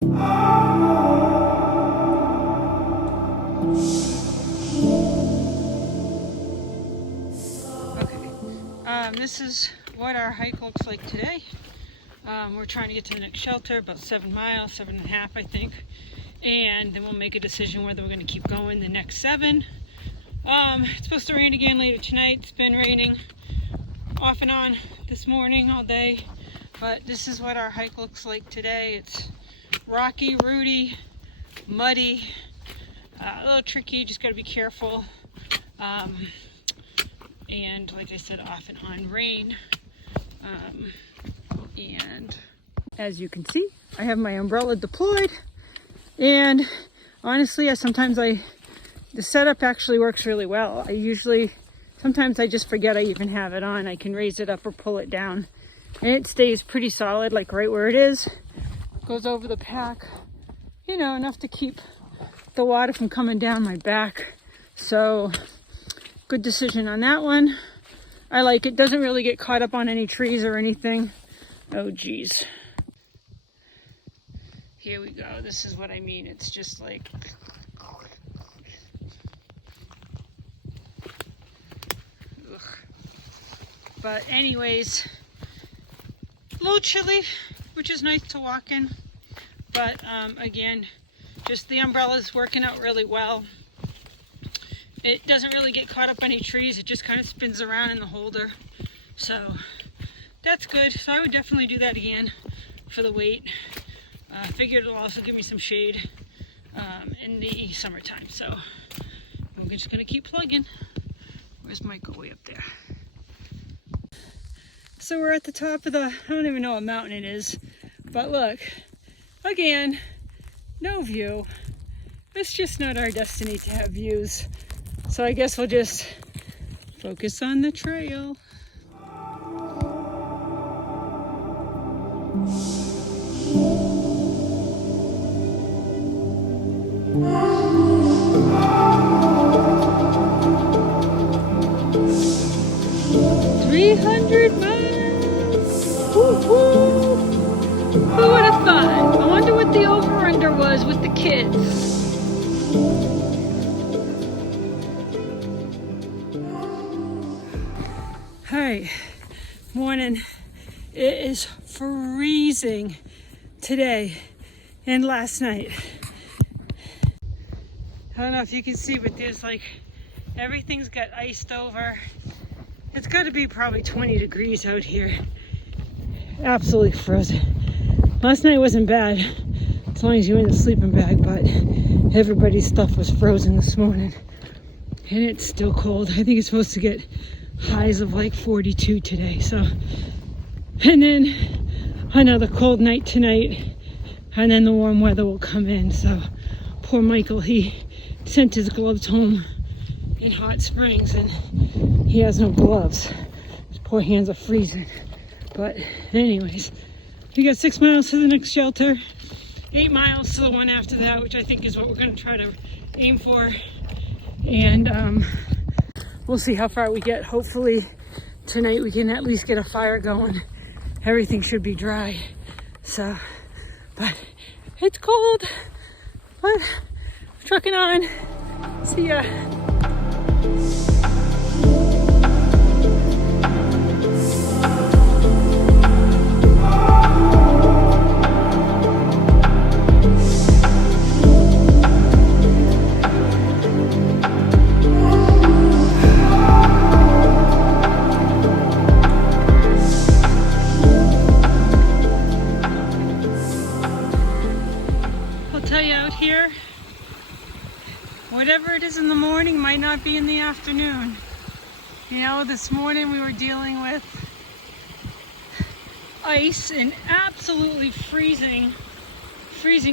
This is what our hike looks like today. We're trying to get to the next shelter, about 7 miles, 7.5 I think, and then we'll make a decision whether we're going to keep going the next 7. It's supposed to rain again later tonight. It's been raining off and on this morning all day, but this is what our hike looks like today. It's rocky, rooty, muddy, a little tricky, just got to be careful. And like I said, off and on rain. And as you can see, I have my umbrella deployed, and honestly, the setup actually works really well. Sometimes I just forget I even have it on. I can raise it up or pull it down, and it stays pretty solid, like right where it is. Goes over the pack, you know, enough to keep the water from coming down my back. So good decision on that one. I like it. Doesn't really get caught up on any trees or anything. Oh geez. Here we go. This is what I mean. It's just like, ugh. But anyways, a little chilly, which is nice to walk in. But again, just the umbrella's working out really well. It doesn't really get caught up on any trees. It just kind of spins around in the holder. So that's good. So I would definitely do that again for the weight. I figured it'll also give me some shade in the summertime. So I'm just going to keep plugging. Where's Michael? Way up there. So we're at the top of I don't even know what mountain it is. But look, again, no view. It's just not our destiny to have views. So I guess we'll just focus on the trail. Woo-hoo! Who would have thought? I wonder what the over-under was with the kids. Hi, morning. It is freezing today and last night. I don't know if you can see, but there's like, everything's got iced over. It's got to be probably 20 degrees out here. Absolutely frozen. Last night wasn't bad, as long as you were in the sleeping bag, but everybody's stuff was frozen this morning. And it's still cold. I think it's supposed to get highs of like 42 today. So, and then another cold night tonight, and then the warm weather will come in. So poor Michael, he sent his gloves home in Hot Springs and he has no gloves. His poor hands are freezing. But anyways, we got 6 miles to the next shelter, 8 miles to the one after that, which I think is what we're going to try to aim for. And we'll see how far we get. Hopefully tonight we can at least get a fire going. Everything should be dry. So, but it's cold. But trucking on. See ya. Here, whatever it is in the morning might not be in the afternoon. You know, this morning we were dealing with ice and absolutely freezing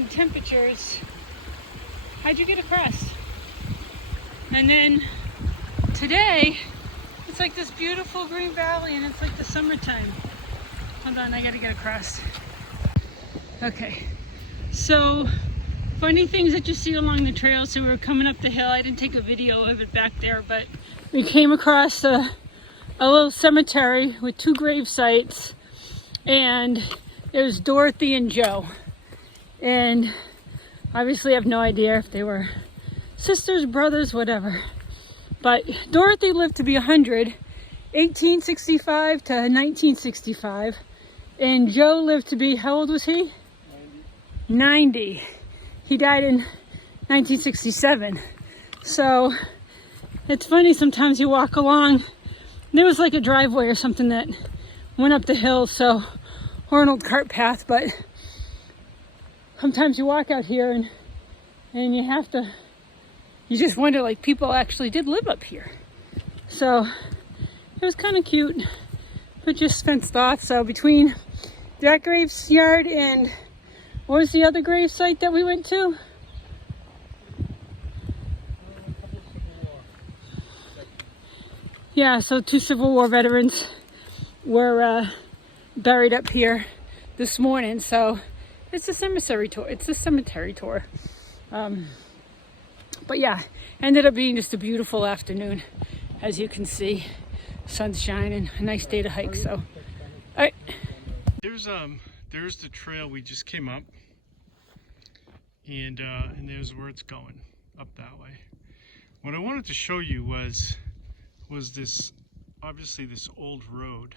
temperatures. How'd you get across? And then today it's like this beautiful green valley and it's like the summertime. Hold on, I gotta get across. Okay, so funny things that you see along the trail. So we were coming up the hill. I didn't take a video of it back there, but we came across a little cemetery with 2 grave sites, and it was Dorothy and Joe. And obviously I have no idea if they were sisters, brothers, whatever. But Dorothy lived to be 100, 1865 to 1965. And Joe lived to be, how old was he? 90. He died in 1967. So it's funny, sometimes you walk along, there was like a driveway or something that went up the hill, so, or an old cart path, but sometimes you walk out here and you just wonder, like, people actually did live up here. So it was kind of cute, but just fenced off. So between that graveyard and what was the other grave site that we went to? Yeah, so 2 Civil War veterans were buried up here this morning. So it's a cemetery tour. It's a cemetery tour. But yeah, ended up being just a beautiful afternoon, as you can see. Sun's shining, a nice day to hike. So, all right. There's the trail we just came up, and there's where it's going, up that way. What I wanted to show you was this, obviously this old road.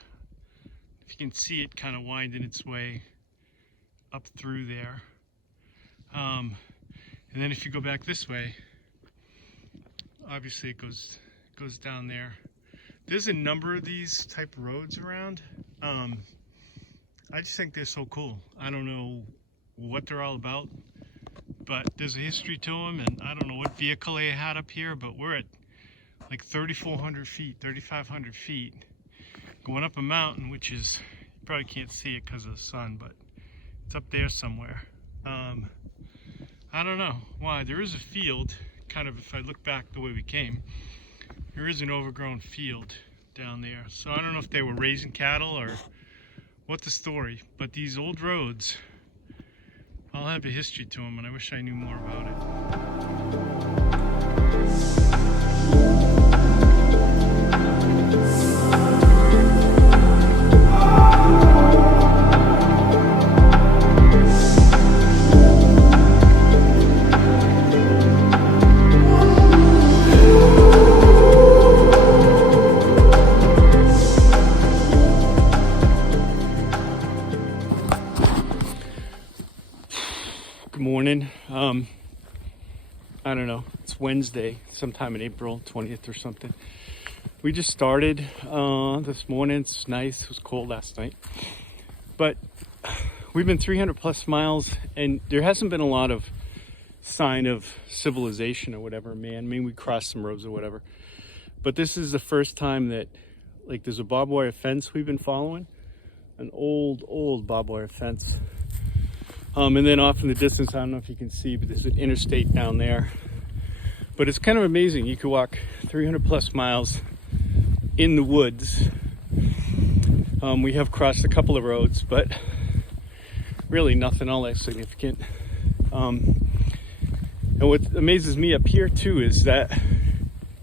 If you can see it kind of winding its way up through there. And then if you go back this way, obviously it goes down there. There's a number of these type of roads around. I just think they're so cool. I don't know what they're all about, but there's a history to them, and I don't know what vehicle they had up here, but we're at like 3,400 feet, 3,500 feet, going up a mountain, which is, you probably can't see it because of the sun, but it's up there somewhere. I don't know why. There is a field, kind of, if I look back the way we came, there is an overgrown field down there. So I don't know if they were raising cattle or what the story, but these old roads all have a history to them, and I wish I knew more about it. Morning. I don't know, it's Wednesday, sometime in April 20th or something. We just started this morning. It's nice. It was cold last night, but we've been 300 plus miles, and there hasn't been a lot of sign of civilization or whatever, man. I mean, we crossed some roads or whatever, but this is the first time that, like, there's a barbed wire fence we've been following, an old barbed wire fence. And then off in the distance, I don't know if you can see, but there's an interstate down there. But it's kind of amazing. You could walk 300 plus miles in the woods. We have crossed a couple of roads, but really nothing all that significant. And what amazes me up here too is that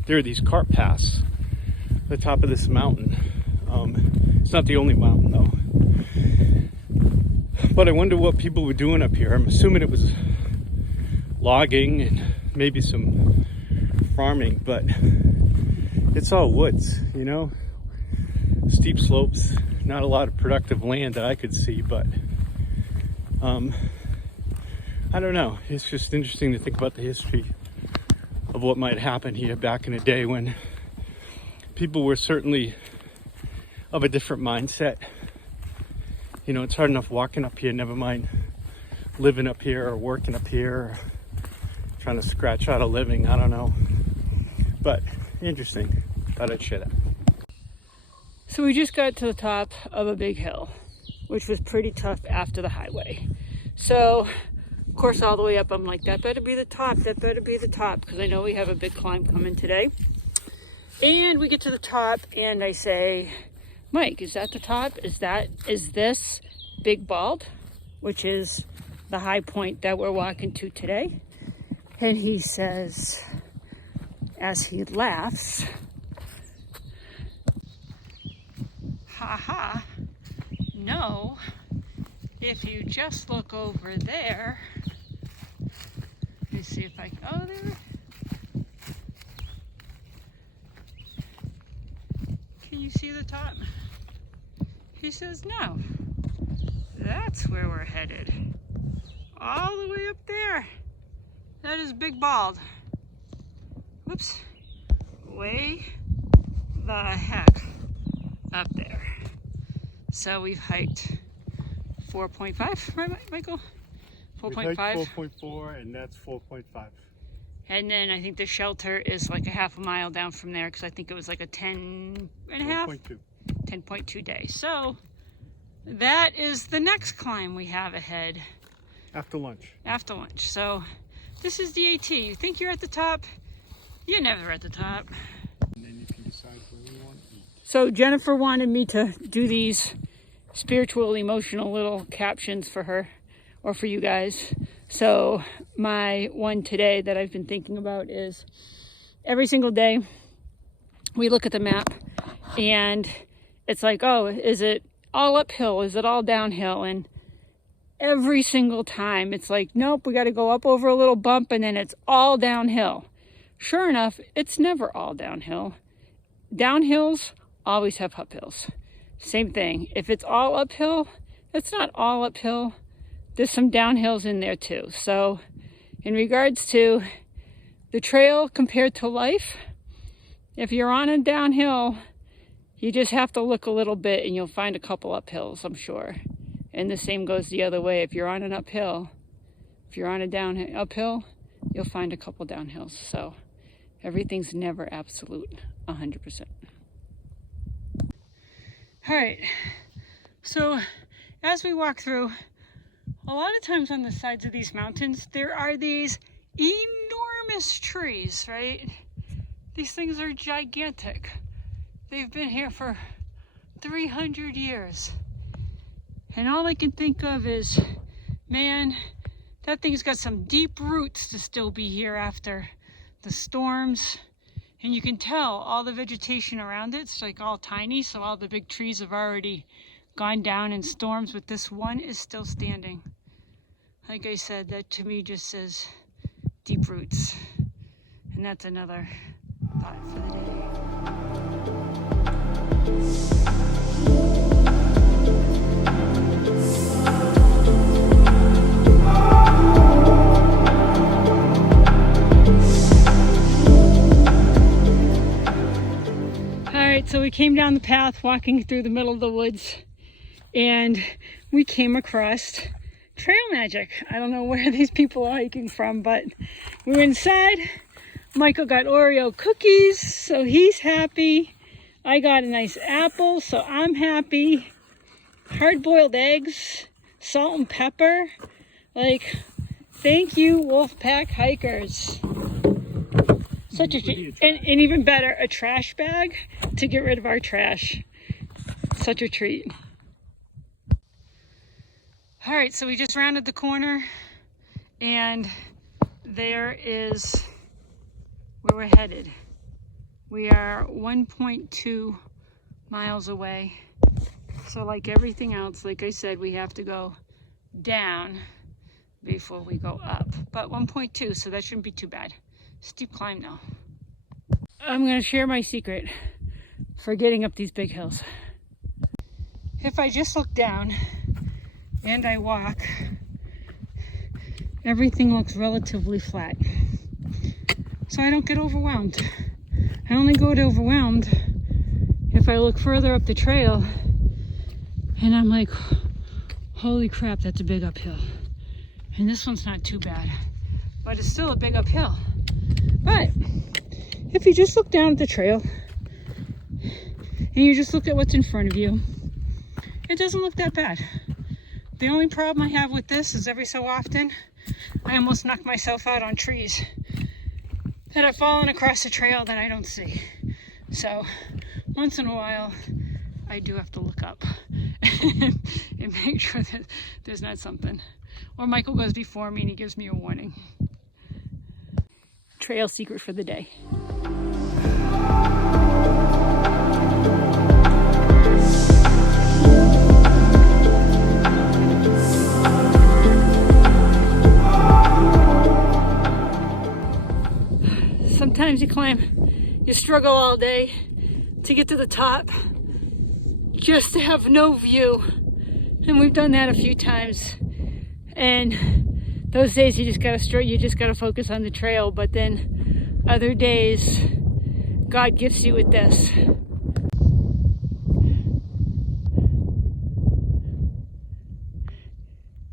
there are these cart paths at the top of this mountain. It's not the only mountain though. But I wonder what people were doing up here. I'm assuming it was logging and maybe some farming, but it's all woods, you know, steep slopes, not a lot of productive land that I could see, but I don't know. It's just interesting to think about the history of what might happen here back in the day when people were certainly of a different mindset. You know, it's hard enough walking up here, never mind living up here or working up here or trying to scratch out a living. I don't know. But interesting. Thought I'd share that. So we just got to the top of a big hill, which was pretty tough after the highway. So, of course, all the way up, I'm like, that better be the top. That better be the top, because I know we have a big climb coming today. And we get to the top, and I say, Mike, is that the top? Is this Big Bald, which is the high point that we're walking to today? And he says, as he laughs, ha ha, no, if you just look over there, let me see if I can, oh, there. Can you see the top? He says no. That's where we're headed. All the way up there. That is Big Bald. Whoops. Way the heck up there. So we've hiked 4.5, right, Michael? 4.5. 4.4, and that's 4.5. And then I think the shelter is like a half a mile down from there, because I think it was like a 10 and a half? 10.2 day. So that is the next climb we have ahead. After lunch. After lunch. So this is the AT. You think you're at the top? You're never at the top. And then you can decide where you want to eat. So Jennifer wanted me to do these spiritual, emotional little captions for her, or for you guys. So my one today that I've been thinking about is every single day we look at the map and it's like, oh, is it all uphill? Is it all downhill? And every single time it's like, nope, we got to go up over a little bump and then it's all downhill. Sure enough, it's never all downhill. Downhills always have uphills. Same thing. If it's all uphill, it's not all uphill. There's some downhills in there too. So in regards to the trail compared to life, if you're on a downhill, you just have to look a little bit and you'll find a couple uphills, I'm sure. And the same goes the other way. If you're on an uphill, if you're on a uphill, you'll find a couple downhills. So everything's never absolute 100%. All right, so as we walk through, a lot of times on the sides of these mountains, there are these enormous trees, right? These things are gigantic. They've been here for 300 years. And all I can think of is, man, that thing's got some deep roots to still be here after the storms. And you can tell all the vegetation around it's like all tiny, so all the big trees have already gone down in storms, but this one is still standing. Like I said, that to me just says deep roots. And that's another thought for the day. So we came down the path walking through the middle of the woods and we came across trail magic. I don't know where these people are hiking from, but we were inside. Michael got Oreo cookies, so he's happy. I got a nice apple, so I'm happy. Hard-boiled eggs, salt and pepper. Like, thank you, Wolfpack hikers. Such a treat. And even better, a trash bag to get rid of our trash. Such a treat. All right, so we just rounded the corner and there is where we're headed. We are 1.2 miles away. So like everything else, like I said, we have to go down before we go up. But 1.2, so that shouldn't be too bad. Steep climb now. I'm going to share my secret for getting up these big hills. If I just look down and I walk, everything looks relatively flat. So I don't get overwhelmed. I only get overwhelmed if I look further up the trail and I'm like, holy crap, that's a big uphill. And this one's not too bad, but it's still a big uphill. But if you just look down at the trail and you just look at what's in front of you, it doesn't look that bad. The only problem I have with this is every so often I almost knock myself out on trees that have fallen across the trail that I don't see. So once in a while I do have to look up and make sure that there's not something. Or Michael goes before me and he gives me a warning. Trail secret for the day. sometimes you struggle all day to get to the top just to have no view. And we've done that a few times. And those days you just gotta focus on the trail. But then other days, God gifts you with this.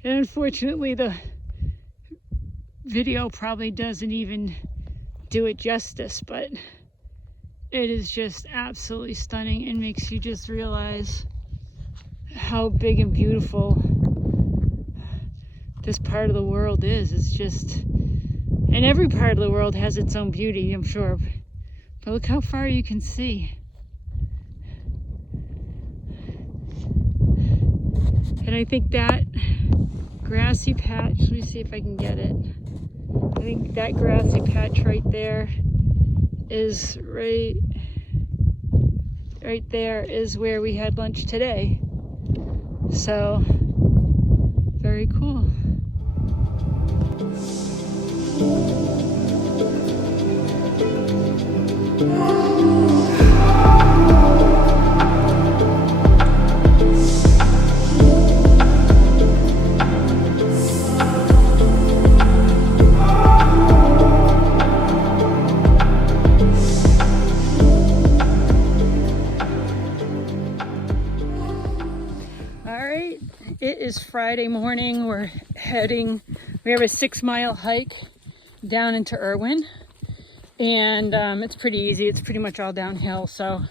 And unfortunately, the video probably doesn't even do it justice, but it is just absolutely stunning and makes you just realize how big and beautiful this part of the world is. It's just, and every part of the world has its own beauty, I'm sure, but look how far you can see. And I think that grassy patch, let me see if I can get it. I think that grassy patch right there is right there is where we had lunch today. So, very cool. It is Friday morning. We have a 6-mile hike down into Irwin, and it's pretty easy. It's pretty much all downhill, so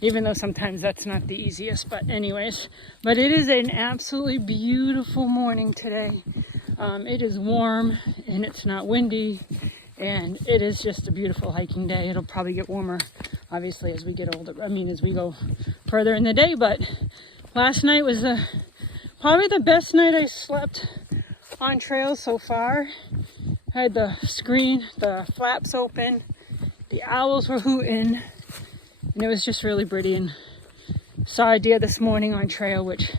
even though sometimes that's not the easiest, but it is an absolutely beautiful morning today. It is warm and it's not windy, and it is just a beautiful hiking day. It'll probably get warmer, obviously, as we get older. As we go further in the day, but last night was probably the best night I slept on trails so far. I had the flaps open, the owls were hooting, and it was just really pretty. And saw a deer this morning on trail, which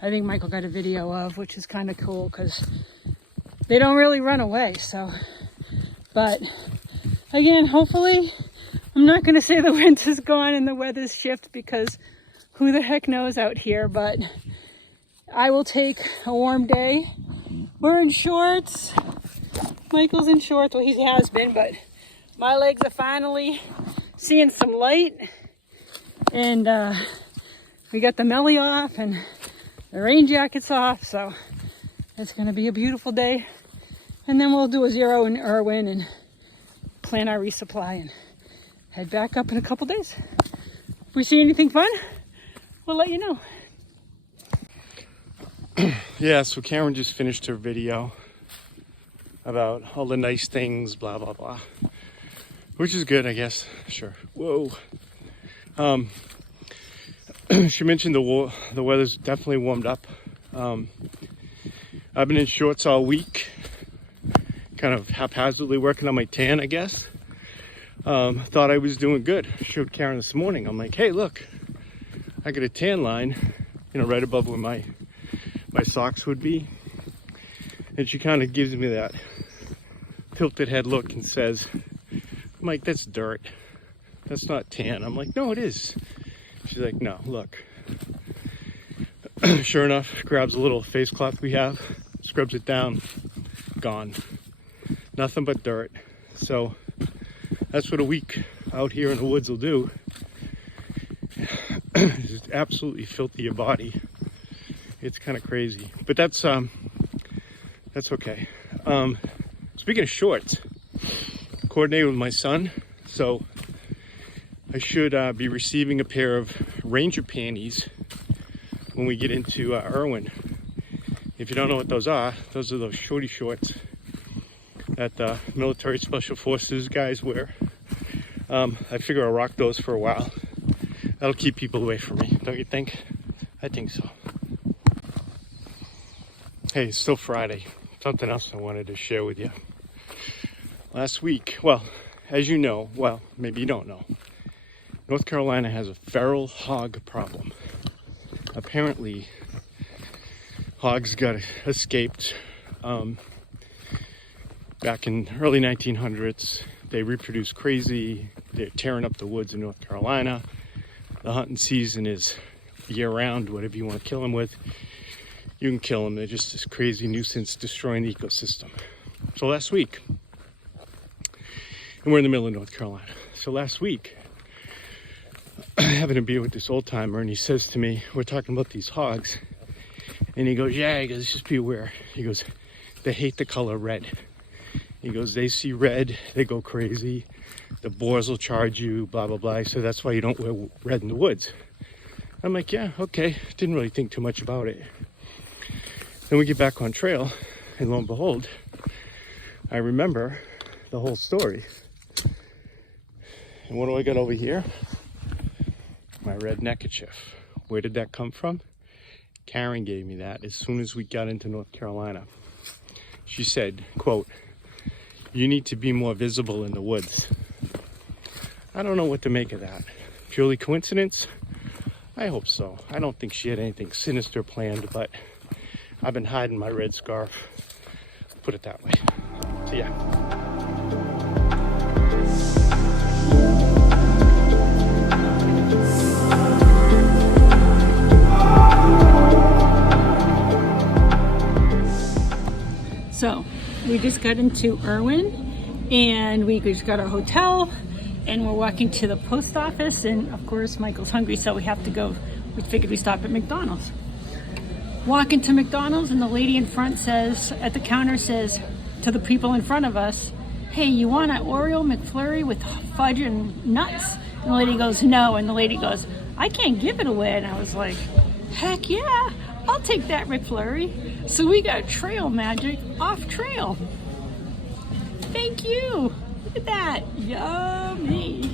I think Michael got a video of, which is kind of cool because they don't really run away. So, but again, hopefully, I'm not going to say the winter's gone and the weather's shift, because who the heck knows out here, but I will take a warm day. We're in shorts. Michael's in shorts. Well, he has been, but my legs are finally seeing some light. And we got the melly off and the rain jackets off. So it's going to be a beautiful day. And then we'll do a 0 in Irwin and plan our resupply and head back up in a couple days. If we see anything fun, we'll let you know. Yeah, so Karen just finished her video about all the nice things, blah, blah, blah. Which is good, I guess. Sure. Whoa. She mentioned the weather's definitely warmed up. I've been in shorts all week, kind of haphazardly working on my tan, I guess. Thought I was doing good. Showed Karen this morning. I'm like, hey, look, I got a tan line, right above where my socks would be. And she kind of gives me that tilted head look and says, Mike, that's dirt. That's not tan. I'm like, no, it is. She's like, no, look. Sure enough, grabs a little face cloth we have, scrubs it down, gone. Nothing but dirt. So that's what a week out here in the woods will do. Just absolutely filthy your body. It's kind of crazy, but that's okay. Speaking of shorts, coordinated with my son, so I should be receiving a pair of Ranger panties when we get into Irwin. If you don't know what those are those shorty shorts that the military special forces guys wear. I figure I'll rock those for a while. That'll keep people away from me, don't you think? I think so. Hey, it's still Friday. Something else I wanted to share with you. Last week, well, as you know, well, maybe you don't know, North Carolina has a feral hog problem. Apparently, hogs got escaped back in early 1900s They reproduce crazy. They're tearing up the woods in North Carolina. The hunting season is year-round. Whatever you want to kill them with, you can kill them. They're just this crazy nuisance destroying the ecosystem. So last week, and we're in the middle of North Carolina. So last week, having a beer with this old timer, and he says to me, we're talking about these hogs, and he goes, yeah, he goes, just be aware. He goes, they hate the color red. He goes, they see red, they go crazy. The boars will charge you, blah, blah, blah. So that's why you don't wear red in the woods. I'm like, yeah, okay. Didn't really think too much about it. Then we get back on trail, and lo and behold, I remember the whole story. And what do I got over here? My red neckerchief. Where did that come from? Karen gave me that as soon as we got into North Carolina. She said, quote, you need to be more visible in the woods. I don't know what to make of that. Purely coincidence? I hope so. I don't think she had anything sinister planned, but I've been hiding my red scarf. Put it that way. So yeah. So we just got into Irwin, and we just got our hotel, and we're walking to the post office, and of course Michael's hungry, so we have to go. We figured we stop at McDonald's. Walk into McDonald's, and the lady in front says, at the counter says to the people in front of us, hey, you want an Oreo McFlurry with fudge and nuts? And the lady goes, no. And the lady goes, I can't give it away. And I was like, heck yeah, I'll take that McFlurry. So we got trail magic off trail. Thank you. Look at that. Yummy.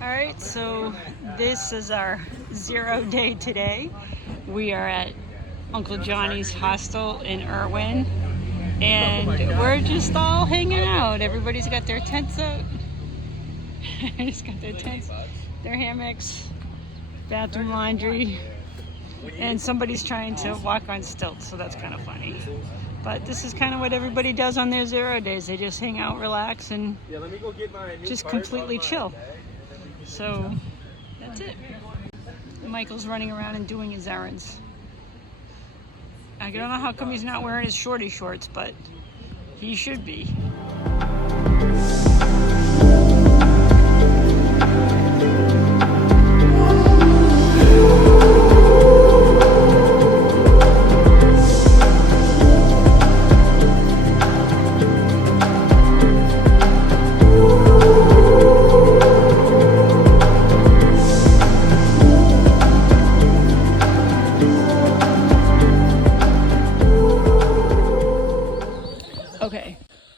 All right, so this is our 0 day today. We are at Uncle Johnny's hostel in Irwin, and we're just all hanging out. Everybody's got their tents out. Everybody's got their tents, their hammocks, bathroom laundry, and somebody's trying to walk on stilts, so that's kind of funny. But this is kind of what everybody does on their 0 days. They just hang out, relax, and just completely chill. So that's it. Michael's running around and doing his errands. I don't know how come he's not wearing his shorty shorts, but he should be.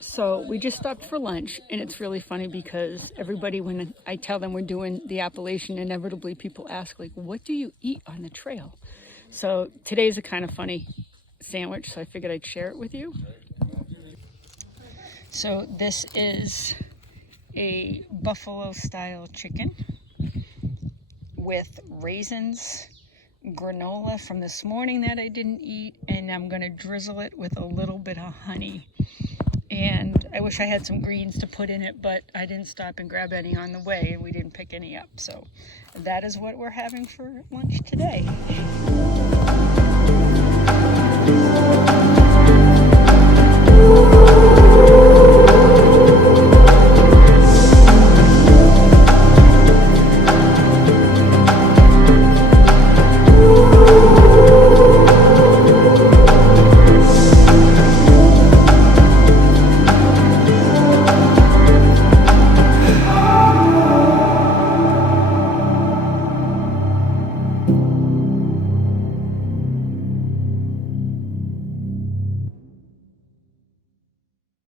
So we just stopped for lunch, and it's really funny because everybody, when I tell them we're doing the Appalachian, inevitably people ask, like, what do you eat on the trail? So today's a kind of funny sandwich, so I figured I'd share it with you. So this is a buffalo style chicken with raisins, granola from this morning that I didn't eat, and I'm gonna drizzle it with a little bit of honey. And I wish I had some greens to put in it, but I didn't stop and grab any on the way, and we didn't pick any up. So that is what we're having for lunch today.